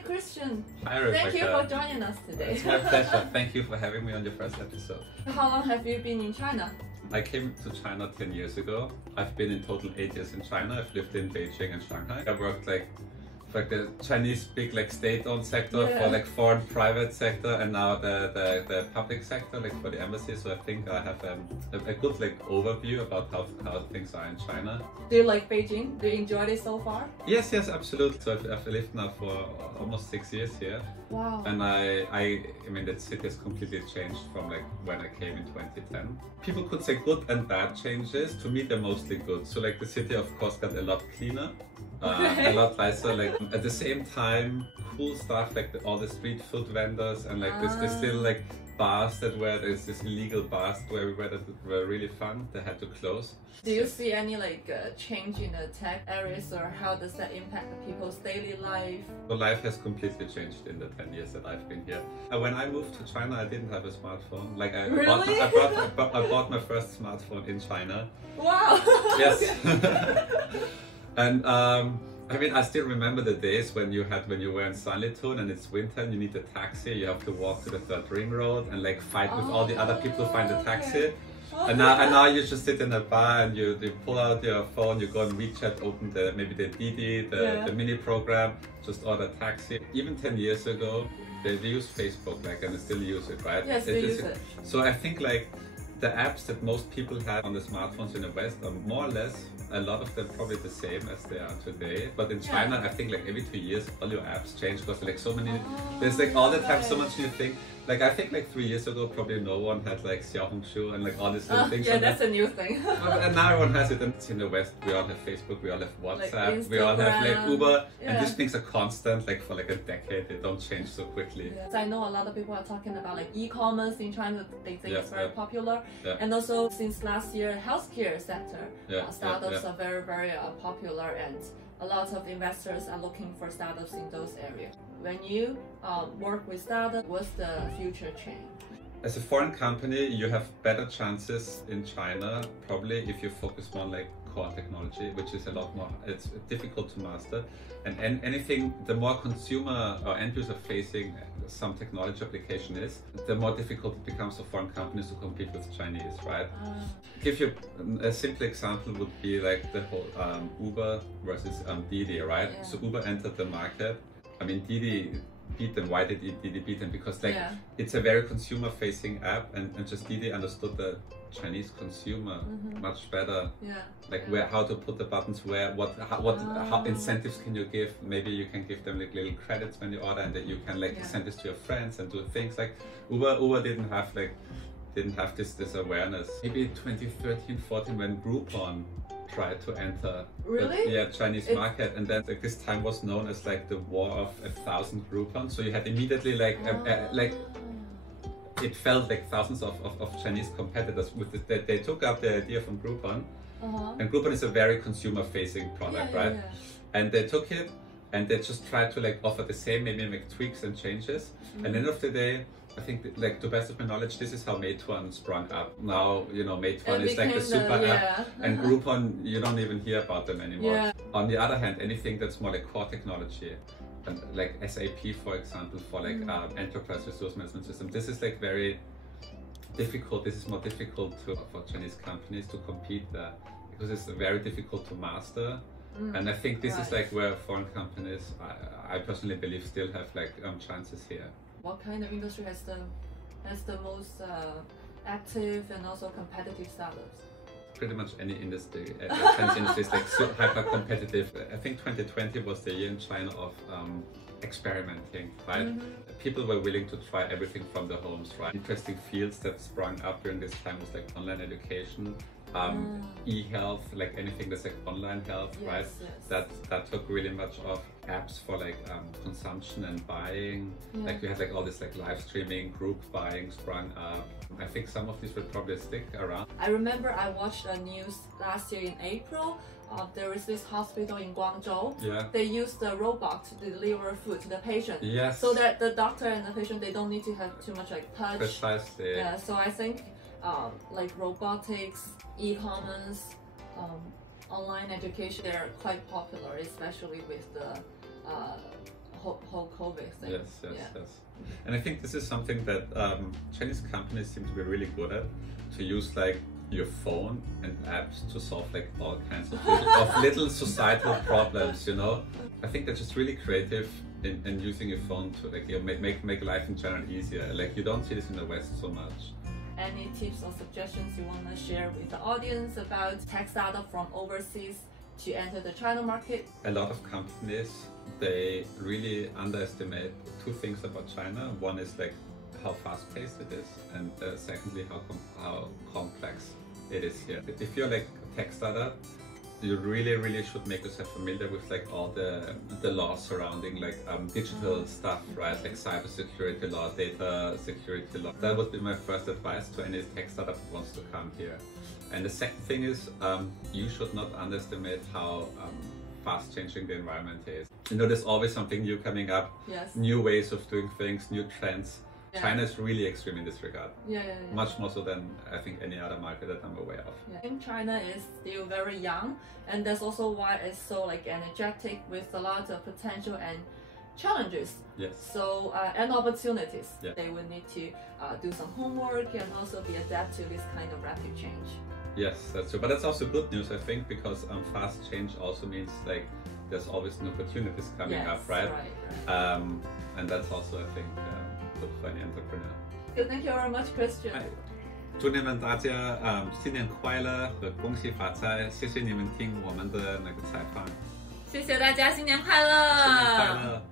Hi Christian. Hi Rebecca. Thank you for joining us today. It's my pleasure. Thank you for having me on your first episode. How long have you been in China? I came to China 10 years ago. I've been in total 8 years in China. I've lived in Beijing and Shanghai. I worked for the Chinese big state-owned sector, for foreign private sector, and now the public sector, for the embassy. So I think I have a good overview about how things are in China. Do you like Beijing? Do you enjoy it so far? Yes, absolutely. So I've lived now for almost 6 years here. Wow. And I mean, the city has completely changed from when I came in 2010. People could say good and bad changes. To me, they're mostly good. So the city, of course, got a lot cleaner. A lot nicer. At the same time, cool stuff all the street food vendors and there's still bars there's this illegal bars everywhere that were really fun. They had to close. Do you see any change in the tech areas, or how does that impact people's daily life? So life has completely changed in the 10 years that I've been here. When I moved to China, I didn't have a smartphone. I bought my first smartphone in China. Wow. Yes. And I mean, I still remember the days when you were in Sanlitun and it's winter and you need a taxi. You have to walk to the third ring road and fight with all the other people to find a taxi. And now you just sit in a bar and you pull out your phone, you go on WeChat, open maybe the Didi, the mini program, just order a taxi. Even 10 years ago, they used Facebook and they still use it, right? Yes, they use it. So I think the apps that most people have on the smartphones in the West are more or less, a lot of them probably the same as they are today. But in China, I think every 2 years, all your apps change because so many, there's all the time so much new thing. I think 3 years ago, probably no one had Xiaohongshu and all these little things. Yeah, that's a new thing. And now everyone has it. And in the West, we all have Facebook, we all have WhatsApp, we all have Uber, and these things are constant. For a decade, they don't change so quickly. Yes. I know a lot of people are talking about e-commerce in China. They think it's very popular. Yeah. And also since last year, healthcare sector startups are very, very popular, and a lot of investors are looking for startups in those areas. When you work with startups, what's the future change? As a foreign company, you have better chances in China, probably if you focus more on core technology, which is a lot more, it's difficult to master. And anything, the more consumer or end user facing some technology application is, the more difficult it becomes for foreign companies to compete with Chinese, right? Give you a simple example would be the whole Uber versus Didi, right? Yeah. So Uber entered the market. I mean, Didi beat them. Why did Didi beat them? Because it's a very consumer facing app, and just Didi understood the Chinese consumer much better. Yeah. How to put the buttons where, how incentives can you give? Maybe you can give them little credits when you order, and that you can send this to your friends and do things Uber didn't have this awareness. Maybe 2013, 14 when Groupon tried to enter the Chinese market, and then this time was known as the war of 1,000 Groupons. So you had immediately it felt thousands of Chinese competitors with this. They took up the idea from Groupon, and Groupon is a very consumer-facing product, right? Yeah. And they took it and they just tried to offer the same, maybe make tweaks and changes. And at the end of the day, I think to the best of my knowledge, this is how Meituan sprung up. Now, Meituan is the super app, and Groupon, you don't even hear about them anymore. Yeah. On the other hand, anything that's more core technology, and SAP, for example, for enterprise resource management system, this is very difficult. This is more difficult for Chinese companies to compete there, because it's very difficult to master. And I think this is where foreign companies, I personally believe, still have chances here. What kind of industry has the most active and also competitive startups? Pretty much any industry. Chinese industry is so hyper competitive. I think 2020 was the year in China of experimenting, right? People were willing to try everything from their homes, right? Interesting fields that sprung up during this time was online education, e-health, anything that's online health, right? Yes. That took really much of apps for consumption and buying. We had all this live streaming, group buying sprung up. I think some of these will probably stick around. I remember I watched the news last year in April. There is this hospital in Guangzhou. Yeah. They use the robot to deliver food to the patient. Yes. So that the doctor and the patient, they don't need to have too much touch. Precisely. Yeah. So I think robotics, e-commerce, online education, they're quite popular, especially with the whole COVID thing. Yes. And I think this is something that Chinese companies seem to be really good at, to use like your phone and apps to solve like all kinds of little societal problems, you know. I think they're just really creative in using your phone to like, you know, make life in general easier. Like you don't see this in the West so much. Any tips or suggestions you want to share with the audience about tech startup from overseas to enter the China market? A lot of companies, they really underestimate two things about China. One is like how fast-paced it is, and secondly how complex it is here. If you're like a tech startup, you really should make yourself familiar with like all the laws surrounding like digital stuff, right? Like cybersecurity law, data security law. That would be my first advice to any tech startup who wants to come here. And the second thing is you should not underestimate how fast changing the environment is. You know, there's always something new coming up, new ways of doing things, new trends. China is really extreme in this regard. Much more so than I think any other market that I'm aware of. I think China is still very young, and that's also why it's so like energetic with a lot of potential and challenges. So and opportunities. They will need to do some homework and also be adapt to this kind of rapid change. Yes, that's true. But that's also good news, I think, because fast change also means like there's always new opportunities coming up, right? And that's also, I think, good for any entrepreneur. Good, thank you very much, Christian. 祝你们大家新年快乐和恭喜发财！谢谢你们听我们的那个采访。谢谢大家，新年快乐！新年快乐！